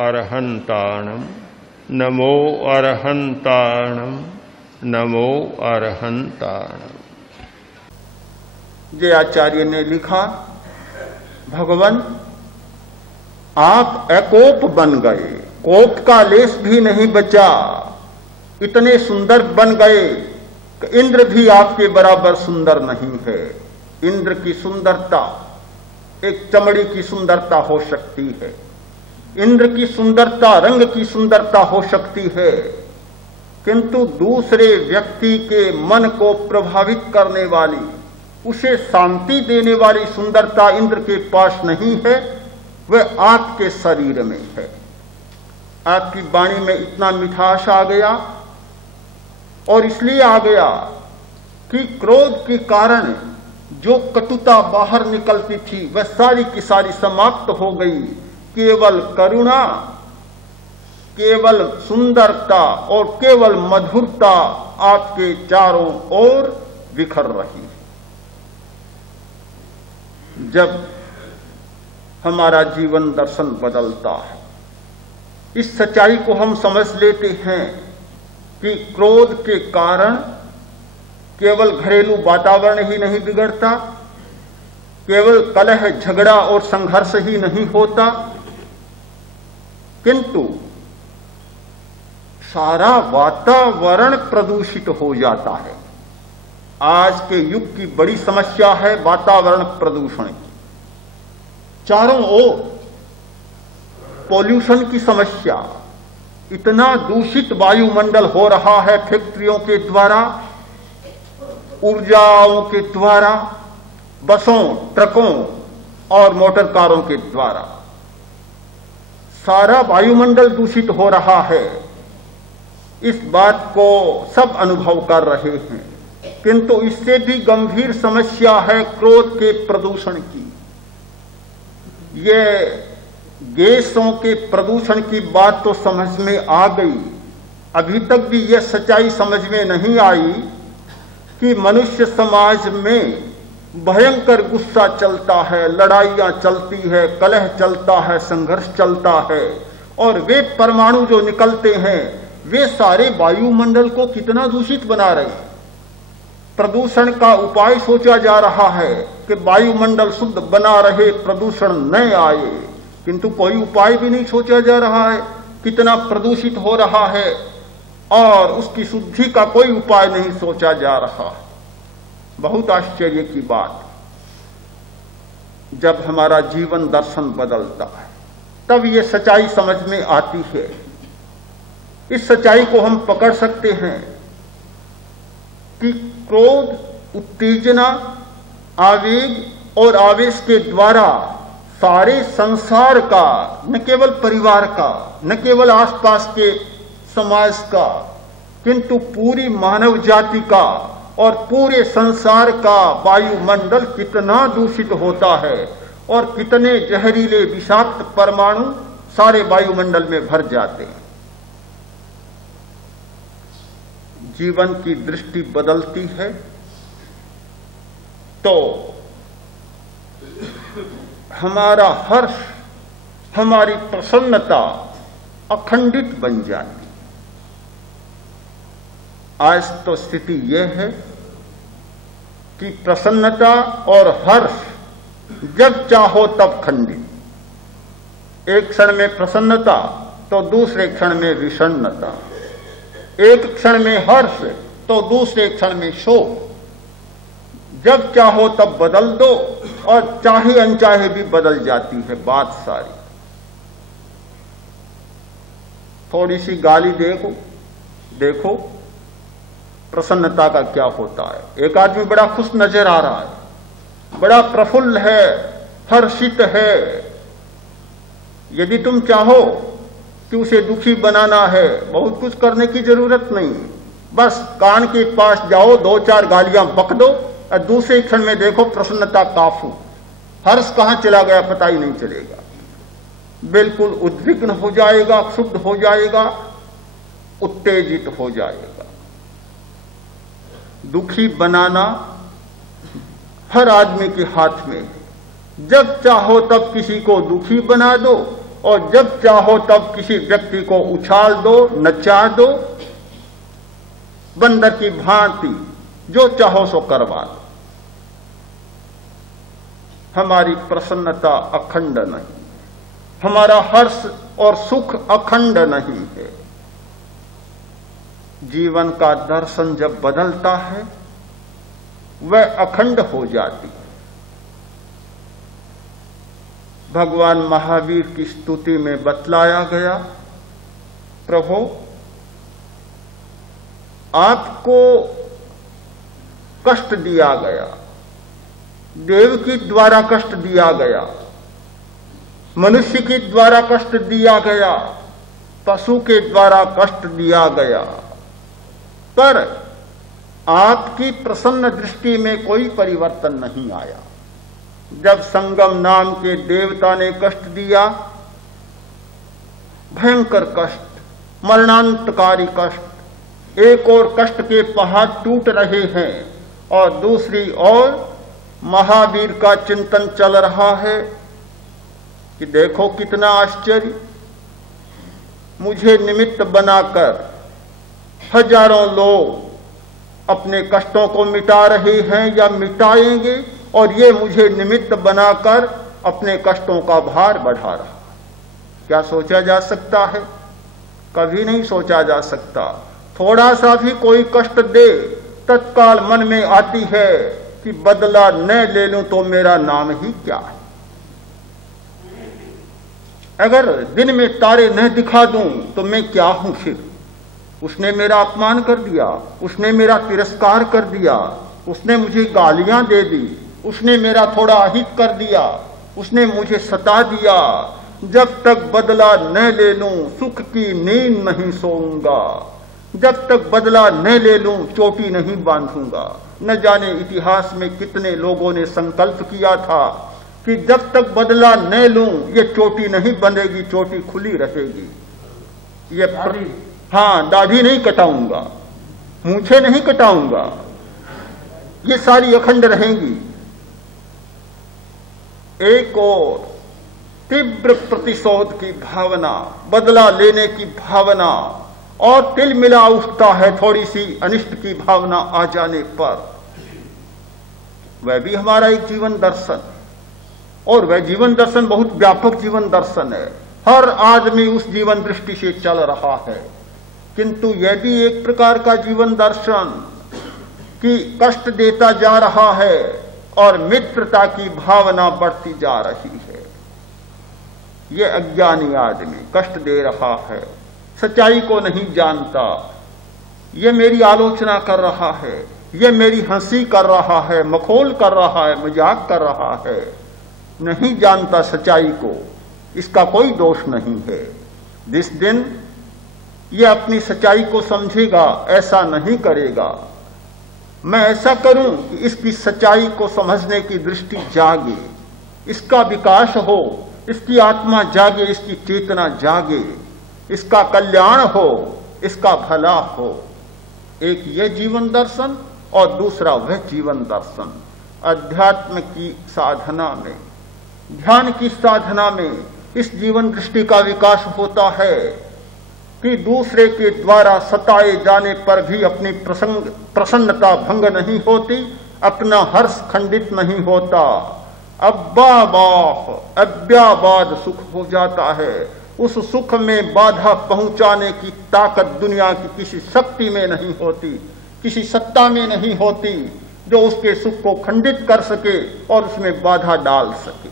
अरहन्ताणं नमो अरहन्ताणं नमो अरहन्ताणं। जय आचार्य ने लिखा, भगवान आप एकोप बन गए, कोप का लेस भी नहीं बचा, इतने सुंदर बन गए कि इंद्र भी आपके बराबर सुंदर नहीं है। इंद्र की सुंदरता एक चमड़ी की सुंदरता हो सकती है, इंद्र की सुंदरता रंग की सुंदरता हो सकती है, किंतु दूसरे व्यक्ति के मन को प्रभावित करने वाली, उसे शांति देने वाली सुंदरता इंद्र के पास नहीं है, वह आपके शरीर में है। आपकी वाणी में इतना मिठास आ गया, और इसलिए आ गया कि क्रोध के कारण जो कटुता बाहर निकलती थी वह सारी की सारी समाप्त हो गई। केवल करुणा, केवल सुंदरता और केवल मधुरता आपके चारों ओर बिखर रही है। जब हमारा जीवन दर्शन बदलता है, इस सच्चाई को हम समझ लेते हैं कि क्रोध के कारण केवल घरेलू वातावरण ही नहीं बिगड़ता, केवल कलह झगड़ा और संघर्ष ही नहीं होता, किंतु सारा वातावरण प्रदूषित हो जाता है। आज के युग की बड़ी समस्या है वातावरण प्रदूषण की। चारों ओर पॉल्यूशन की समस्या, इतना दूषित वायुमंडल हो रहा है फैक्ट्रियों के द्वारा, ऊर्जाओं के द्वारा, बसों, ट्रकों और मोटर कारों के द्वारा सारा वायुमंडल दूषित हो रहा है। इस बात को सब अनुभव कर रहे हैं, किंतु इससे भी गंभीर समस्या है क्रोध के प्रदूषण की। ये गैसों के प्रदूषण की बात तो समझ में आ गई, अभी तक भी यह सच्चाई समझ में नहीं आई कि मनुष्य समाज में भयंकर गुस्सा चलता है, लड़ाइयां चलती है, कलह चलता है, संघर्ष चलता है, और वे परमाणु जो निकलते हैं वे सारे वायुमंडल को कितना दूषित बना रहे हैं। प्रदूषण का उपाय सोचा जा रहा है कि वायुमंडल शुद्ध बना रहे, प्रदूषण न आए, किंतु कोई उपाय भी नहीं सोचा जा रहा है। कितना प्रदूषित हो रहा है और उसकी शुद्धि का कोई उपाय नहीं सोचा जा रहा। बहुत आश्चर्य की बात, जब हमारा जीवन दर्शन बदलता है तब ये सच्चाई समझ में आती है। इस सच्चाई को हम पकड़ सकते हैं कि क्रोध, उत्तेजना, आवेग और आवेश के द्वारा सारे संसार का, न केवल परिवार का, न केवल आसपास के समाज का, किंतु पूरी मानव जाति का और पूरे संसार का वायुमंडल कितना दूषित होता है, और कितने जहरीले विषाक्त परमाणु सारे वायुमंडल में भर जाते हैं। जीवन की दृष्टि बदलती है तो हमारा हर्ष, हमारी प्रसन्नता अखंडित बन जाती। आज तो स्थिति यह है कि प्रसन्नता और हर्ष जब चाहो तब खंडित। एक क्षण में प्रसन्नता तो दूसरे क्षण में विषन्नता, एक क्षण में हर्ष तो दूसरे क्षण में शोक। जब चाहो तब बदल दो, और चाहे अनचाहे भी बदल जाती है बात सारी। थोड़ी सी गाली देखो प्रसन्नता का क्या होता है। एक आदमी बड़ा खुश नजर आ रहा है, बड़ा प्रफुल्ल है, हर्षित है। यदि तुम चाहो कि उसे दुखी बनाना है, बहुत कुछ करने की जरूरत नहीं, बस कान के पास जाओ, दो चार गालियां बक दो, और दूसरे क्षण में देखो प्रसन्नता काफू, हर्ष कहां चला गया पता ही नहीं चलेगा। बिल्कुल उद्विग्न हो जाएगा, क्षुब्ध हो जाएगा, उत्तेजित हो जाएगा। दुखी बनाना हर आदमी के हाथ में है। जब चाहो तब किसी को दुखी बना दो, और जब चाहो तब किसी व्यक्ति को उछाल दो, नचा दो, बंदर की भांति जो चाहो सो करवा दो। हमारी प्रसन्नता अखंड नहीं, हमारा हर्ष और सुख अखंड नहीं है। जीवन का दर्शन जब बदलता है वह अखंड हो जाती है। भगवान महावीर की स्तुति में बतलाया गया, प्रभु आपको कष्ट दिया गया, देव के द्वारा कष्ट दिया गया, मनुष्य के द्वारा कष्ट दिया गया, पशु के द्वारा कष्ट दिया गया, पर आपकी प्रसन्न दृष्टि में कोई परिवर्तन नहीं आया। जब संगम नाम के देवता ने कष्ट दिया, भयंकर कष्ट, मरणांतकारी कष्ट, एक और कष्ट के पहाड़ टूट रहे हैं और दूसरी ओर महावीर का चिंतन चल रहा है कि देखो कितना आश्चर्य, मुझे निमित्त बनाकर हजारों लोग अपने कष्टों को मिटा रहे हैं या मिटाएंगे, और ये मुझे निमित्त बनाकर अपने कष्टों का भार बढ़ा रहा। क्या सोचा जा सकता है? कभी नहीं सोचा जा सकता। थोड़ा सा भी कोई कष्ट दे, तत्काल मन में आती है कि बदला न ले लूं तो मेरा नाम ही क्या है। अगर दिन में तारे न दिखा दूं तो मैं क्या हूं फिर? उसने मेरा अपमान कर दिया, उसने मेरा तिरस्कार कर दिया, उसने मुझे गालियां दे दी, उसने मेरा थोड़ा अहित कर दिया, उसने मुझे सता दिया। जब तक बदला न ले लूं सुख की नींद नहीं सोऊंगा, जब तक बदला न ले लूं चोटी नहीं बांधूंगा। न जाने इतिहास में कितने लोगों ने संकल्प किया था कि जब तक बदला न लूं ये चोटी नहीं बंधेगी, चोटी खुली रहेगी। ये हाँ, दाढ़ी नहीं कटाऊंगा, मूंछें नहीं कटाऊंगा, ये सारी अखंड रहेंगी। एक और तीव्र प्रतिशोध की भावना, बदला लेने की भावना, और तिल मिला उठता है थोड़ी सी अनिष्ट की भावना आ जाने पर। वह भी हमारा एक जीवन दर्शन, और वह जीवन दर्शन बहुत व्यापक जीवन दर्शन है। हर आदमी उस जीवन दृष्टि से चल रहा है, किंतु यह भी एक प्रकार का जीवन दर्शन कि कष्ट देता जा रहा है और मित्रता की भावना बढ़ती जा रही है। यह अज्ञानी आदमी कष्ट दे रहा है, सच्चाई को नहीं जानता, यह मेरी आलोचना कर रहा है, यह मेरी हंसी कर रहा है, मखौल कर रहा है, मजाक कर रहा है, नहीं जानता सच्चाई को। इसका कोई दोष नहीं है। जिस दिन यह अपनी सच्चाई को समझेगा, ऐसा नहीं करेगा। मैं ऐसा करूं कि इसकी सच्चाई को समझने की दृष्टि जागे, इसका विकास हो, इसकी आत्मा जागे, इसकी चेतना जागे, इसका कल्याण हो, इसका भला हो। एक यह जीवन दर्शन और दूसरा वह जीवन दर्शन। अध्यात्म की साधना में, ध्यान की साधना में इस जीवन दृष्टि का विकास होता है कि दूसरे के द्वारा सताए जाने पर भी अपनी प्रसन्नता भंग नहीं होती, अपना हर्ष खंडित नहीं होता, अव्याबाद सुख हो जाता है। उस सुख में बाधा पहुंचाने की ताकत दुनिया की किसी शक्ति में नहीं होती, किसी सत्ता में नहीं होती जो उसके सुख को खंडित कर सके और उसमें बाधा डाल सके।